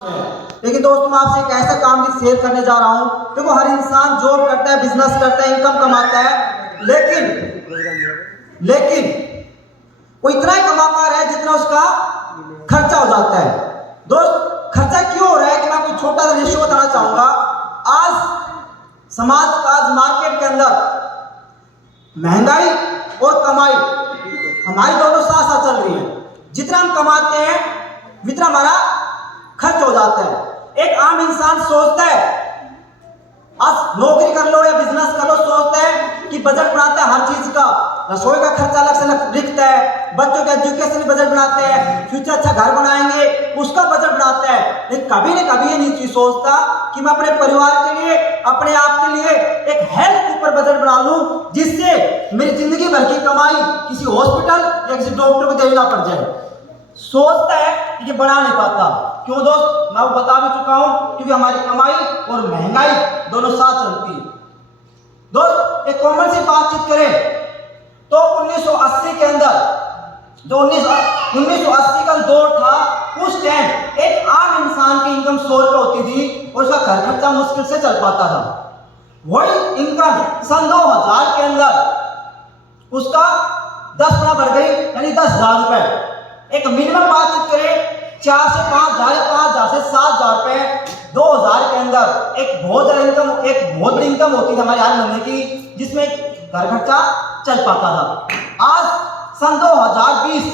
लेकिन दोस्तों मैं आपसे एक ऐसा काम भी शेयर करने जा रहा हूं। देखो हर इंसान जॉब करता है, बिजनेस करता है, इनकम कमाता है, लेकिन वो इतना ही कमा पा रहा है जितना उसका खर्चा हो जाता है। दोस्त खर्चा क्यों हो रहा है कि मैं आपको छोटा सा रेशियो बताना चाहूंगा। आज समाज का, आज मार्केट के अंदर महंगाई और कमाई हमारी दोनों साथ साथ चल रही है। जितना हम कमाते हैं जितना हमारा खर्च हो जाता है। एक आम इंसान सोचता है आज नौकरी कर लो या बिजनेस कर लो, सोचता है कि बजट बनाता है हर चीज का, रसोई का खर्चा अलग से दिखता है, बच्चों के एजुकेशन बजट बनाते हैं, फ्यूचर अच्छा घर बनाएंगे उसका बजट बनाता है। लेकिन कभी न कभी ये नहीं चीज सोचता कि मैं अपने परिवार के लिए, अपने आप के लिए एक हेल्थ के ऊपर बजट बना लूं जिससे मेरी जिंदगी भर की कमाई किसी हॉस्पिटल या किसी डॉक्टर को देना पड़ जाए। सोचता है कि बना नहीं पाता। क्यों दोस्त? मैं वो बता भी चुका हूं, क्योंकि हमारी कमाई और महंगाई दोनों साथ चलती है। दोस्त एक कॉमन सी बातचीत करें तो 1980 के अंदर जो 1980 का दौर था, उस टाइम एक आम इंसान की इनकम 100 रुपये होती थी और उसका घर खर्चा मुश्किल से चल पाता था। वही इनकम सन 2000 के अंदर उसका 10 गुना बढ़ गई, यानी 10,000 रुपए। एक मिनिमम बातचीत करें 4 से 5,000, 5,000 से 7,000 रुपए 2000 के अंदर एक बहुत बड़ी इनकम होती थी हमारे हर महीने की, जिसमें घर खर्चा चल पाता था। आज सन 2020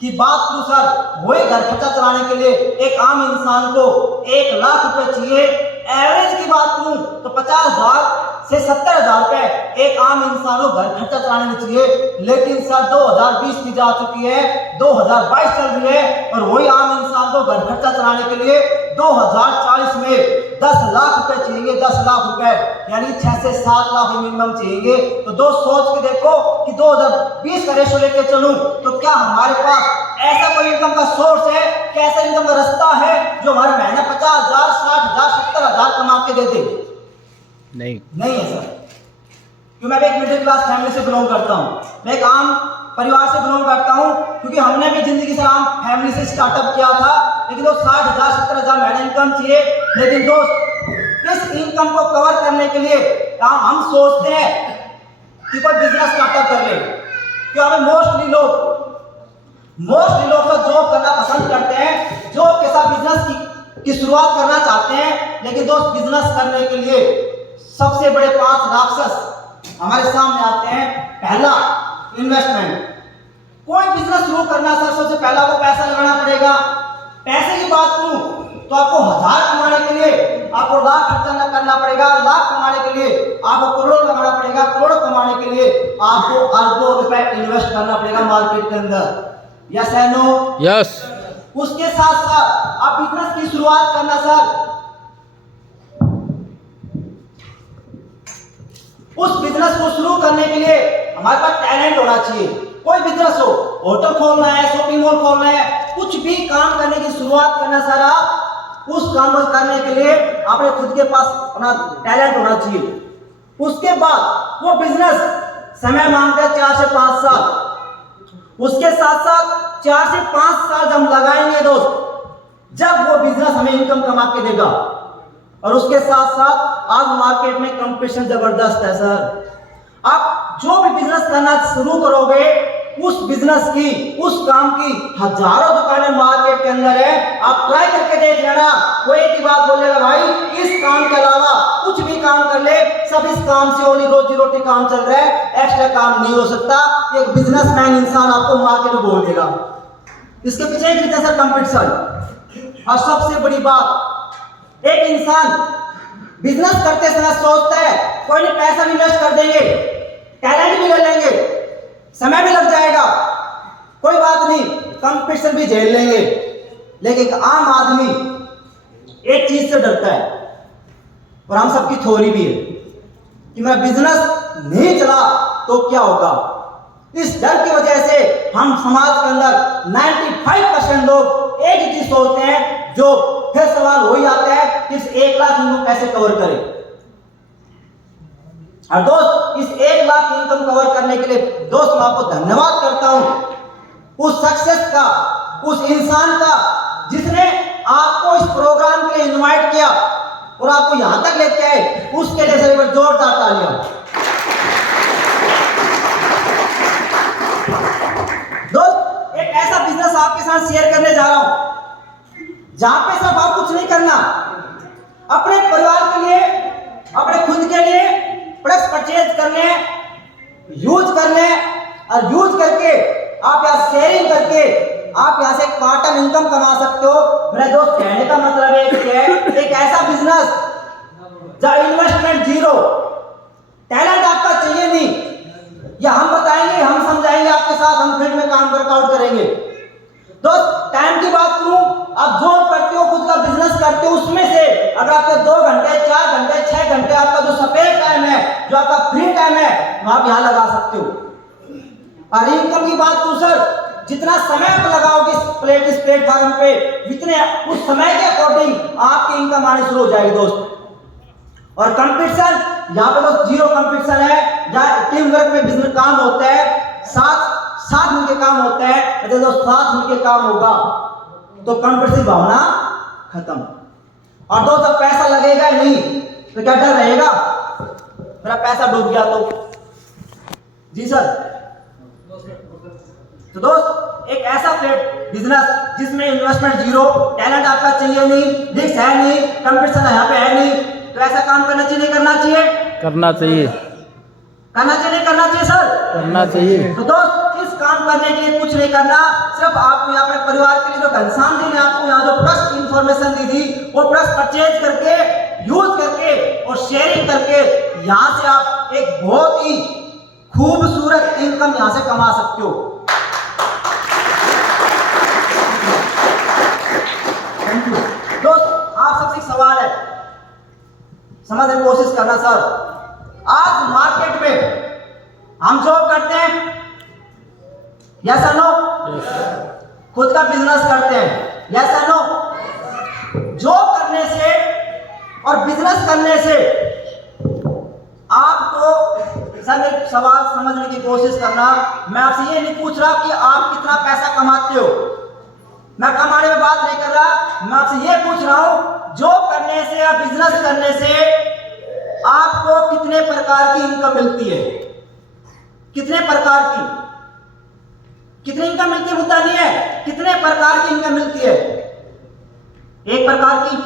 की बात करूं सर, वही घर खर्चा चलाने के लिए एक आम इंसान को 1 लाख रुपए चाहिए। एवरेज की बात करूं तो 50,000 से 70,000 रुपए एक आम इंसान को घर खर्चा चलाने में चाहिए। लेकिन सर 2020 की जा चुकी है, 2022 चल रही है और वही आम इंसान को घर खर्चा चलाने के लिए 2040 में 10 लाख रुपए चाहिए। 10 लाख रुपए यानी 6 से 7 लाख मिनिमम चाहिए। तो दोस्त सोच के देखो कि 2020 का रेशो लेके चलूं तो क्या हमारे पास ऐसा कोई इनकम का सोर्स है, कैसा इनकम का रास्ता है जो हर महीने 50,000, 60,000, 70,000 कमा के दे दे? नहीं है सर। क्योंकि मैं एक मिडिल क्लास फैमिली से बिलोंग करता हूँ, मैं एक आम परिवार से बिलोंग करता हूँ, क्योंकि हमने भी जिंदगी से आम फैमिली से स्टार्टअप किया था। लेकिन दोस्त 60,000, 70,000 महीना इनकम चाहिए। लेकिन दोस्त इस इनकम को कवर करने के लिए हम सोचते हैं कि कोई बिजनेस स्टार्टअप कर ले। क्यों? हमें मोस्टली लोग तो जॉब करना पसंद करते हैं, जॉब के साथ बिजनेस की शुरुआत करना चाहते हैं। लेकिन दोस्त बिजनेस करने के लिए सबसे बड़े 5 राक्षस हमारे सामने आते हैं। पहला, इन्वेस्टमेंट। कोई बिजनेस शुरू करना सर सबसे पहला आपको पैसा लगाना पड़ेगा। पैसे की बात करूं तो आपको 1000 कमाने के लिए आपको लाख खर्चा करना पड़ेगा, लाख कमाने के लिए आपको करोड़ लगाना पड़ेगा, करोड़ कमाने के लिए आपको अरबों रुपए इन्वेस्ट करना पड़ेगा मार्केट के अंदर। यस है नो? यस। उसके साथ साथ आप बिजनेस की शुरुआत करना सर, उस बिजनेस को शुरू करने के लिए हमारे पास टैलेंट होना चाहिए। कोई बिजनेस हो, होटल खोलना है, शॉपिंग मॉल खोलना है, कुछ भी काम करने की शुरुआत करना सर, आप उस काम को करने के लिए अपने खुद के पास अपना टैलेंट होना चाहिए। उसके बाद वो बिजनेस समय मांगता है 4 से 5 साल। उसके साथ साथ 4 से 5 साल जब हम लगाएंगे दोस्त, जब वो बिजनेस हमें इनकम कमा के देगा। और उसके साथ साथ आज मार्केट में कंपटीशन जबरदस्त है सर। आप जो भी बिजनेस करना शुरू करोगे, उस बिजनेस की, उस काम की हजारों दुकानें मार्केट के अंदर है। आप ट्राई करके देख लेना, वो एक ही बात बोलेगा, भाई इस काम के अलावा कुछ भी काम कर ले, सब इस काम से ओनली रोजी रोटी काम चल रहा है, एक्स्ट्रा काम नहीं हो सकता। एक बिजनेसमैन इंसान आपको मार्केट में बोल देगा। इसके पीछे एक रीजन सर कंपटीशन। और सबसे बड़ी बात, एक इंसान बिजनेस करते समय सोचता है कोई नहीं पैसा भी इन्वेस्ट कर देंगे, टैलेंट भी ले लेंगे, समय भी लग जाएगा, कोई बात नहीं, कंपटीशन भी झेल लेंगे। लेकिन एक आम आदमी एक चीज से डरता है, और हम सबकी थ्योरी भी है कि मैं बिजनेस नहीं चला तो क्या होगा। इस डर की वजह से हम समाज के अंदर 95% लोग एक ही चीज सोचते हैं, जो फिर सवाल हो ही आता है कि इस 1 लाख इनकम कैसे कवर करें। और दोस्त इस 1 लाख इनकम कवर करने के लिए दोस्त मैं आपको धन्यवाद करता हूं उस सक्सेस का, उस इंसान का जिसने आपको इस प्रोग्राम के लिए इनवाइट किया और आपको यहां तक लेके आए, उसके लिए सभी पर जोरदार तालियां। दोस्त, एक ऐसा बिजनेस आपके साथ शेयर करने जा रहा हूं जहां पे सिर्फ आप कुछ नहीं करना, अपने परिवार के लिए, अपने खुद के लिए प्रोडक्ट परचेज करने, यूज करने और यूज करके आप यहाँ शेयरिंग करके आप यहाँ से पार्ट टाइम इनकम कमा सकते हो। मेरे दोस्त, कहने का मतलब एक ऐसा बिजनेस जहाँ इन्वेस्टमेंट जीरो, टैलेंट आपका चाहिए नहीं, या हम बताएंगे, हम समझाएंगे आपके साथ, हम फील्ड में काम वर्कआउट करेंगे। दोस्त, टाइम की बात करूं, आप जॉब करते हो, खुद का बिजनेस करते हो, उसमें से अगर आपके 2 घंटे, 4 घंटे, 6 घंटे आपका जो स्पेयर टाइम है, जो आपका फ्री टाइम है, वो आप यहाँ लगा सकते हो। और इनकम की बात करूं सर, जितना समय आप लगाओगे इस प्लेटफॉर्म पे, जितने उस समय के अकॉर्डिंग आपकी इनकम आनी शुरू हो जाएगी दोस्त। और कंपटीशन, यहाँ पे दोस्त जीरो कंपटीशन है, जहाँ टीम वर्क में बिजनेस काम होता है, साथ मिलके काम होता है। अगर दोस्त साथ मिलके काम होगा तो कंपटीशन भावना खत्म। और दोस्त, जब पैसा लगेगा ही नहीं तो क्या डर रहेगा, मेरा पैसा डूब गया तो? जी सर। तो दोस्त, एक ऐसा बिजनेस जिसमें इन्वेस्टमेंट जीरो, टैलेंट आपका चाहिए नहीं, रिस्क है नहीं, कंपटीशन यहाँ पे है नहीं, तो ऐसा काम करना चाहिए नहीं करना चाहिए? करना चाहिए। करना चाहिए नहीं करना चाहिए सर? करना चाहिए। तो दोस्त, इस काम करने के लिए कुछ नहीं करना, सिर्फ आपको यहाँ अपने परिवार के लिए जो घनश्याम जी ने आपको यहाँ जो प्रोडक्ट इन्फॉर्मेशन दी थी, वो प्रोडक्ट परचेज करके, यूज करके और शेयरिंग करके यहाँ से आप एक बहुत ही खूबसूरत इनकम यहाँ से कमा सकते हो। दोस्त, आप सबसे सवाल है, समझने की कोशिश करना सर। आज मार्केट में हम जॉब करते हैं, यस और नो? खुद का बिजनेस करते हैं, यस और नो? जॉब करने से और बिजनेस करने से आपको सर एक सवाल समझने की कोशिश करना। मैं आपसे ये नहीं पूछ रहा कि आप कितना पैसा कमाते हो, मैं कमाने में बात नहीं कर रहा, मैं आपसे ये पूछ रहा हूं जॉब करने से या बिजनेस करने से आपको कितने प्रकार की इनकम मिलती है, कितने प्रकार की, कितनी इनकम मिलती है? मुद्दा नहीं है, कितने प्रकार की इनकम मिलती है? एक प्रकार की,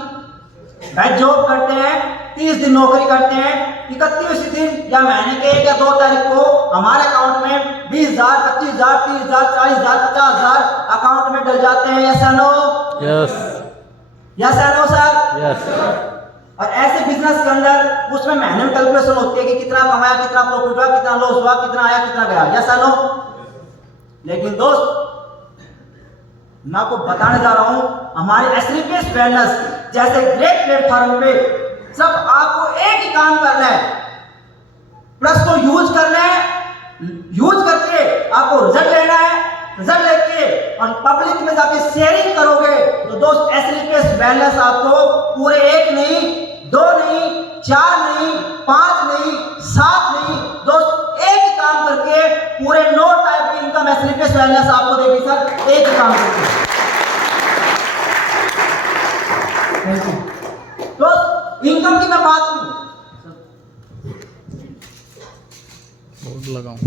भाई जॉब करते हैं, 30 दिन नौकरी करते हैं, 31 दिन या महीने के 1 या 2 तारीख को हमारे अकाउंट में 20,000, 25,000, 30,000, 40,000, 50,000 अकाउंट में डल जाते हैं, यस या नो? यस। यस या नो सर? यस। और ऐसे बिजनेस के अंदर उसमें महीने में कैलकुलेशन होती है कि कितना कमाया, कितना प्रॉफिट हुआ, कितना लॉस हुआ, कितना आया, कितना गया, यस या नो? लेकिन दोस्त, मैं आपको बताने जा रहा हूं, हमारे एसलीपीएस वेलनेस जैसे ग्रेट प्लेटफॉर्म पे सब आपको एक ही काम करना है, प्लस को यूज करना है, यूज करके आपको रिजल्ट लेना है, रिजल्ट लेके और पब्लिक में जाके शेयरिंग करोगे तो दोस्त एसलीपीएस वेलनेस आपको पूरे 1 नहीं, 2 नहीं, 4 नहीं, 5 नहीं, 7 नहीं, दोस्त एक ही काम करके पूरे 9 टाइप की इनकम एसलीपीएस वेलनेस आपको देगी सर, एक ही काम करके। दोस्त, इनकम की मैं बात करूं, बोर्ड लगाऊं।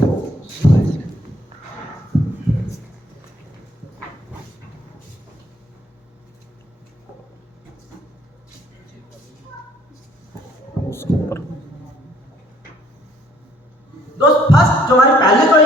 दोस्त फर्स्ट जो हमारी पहली जो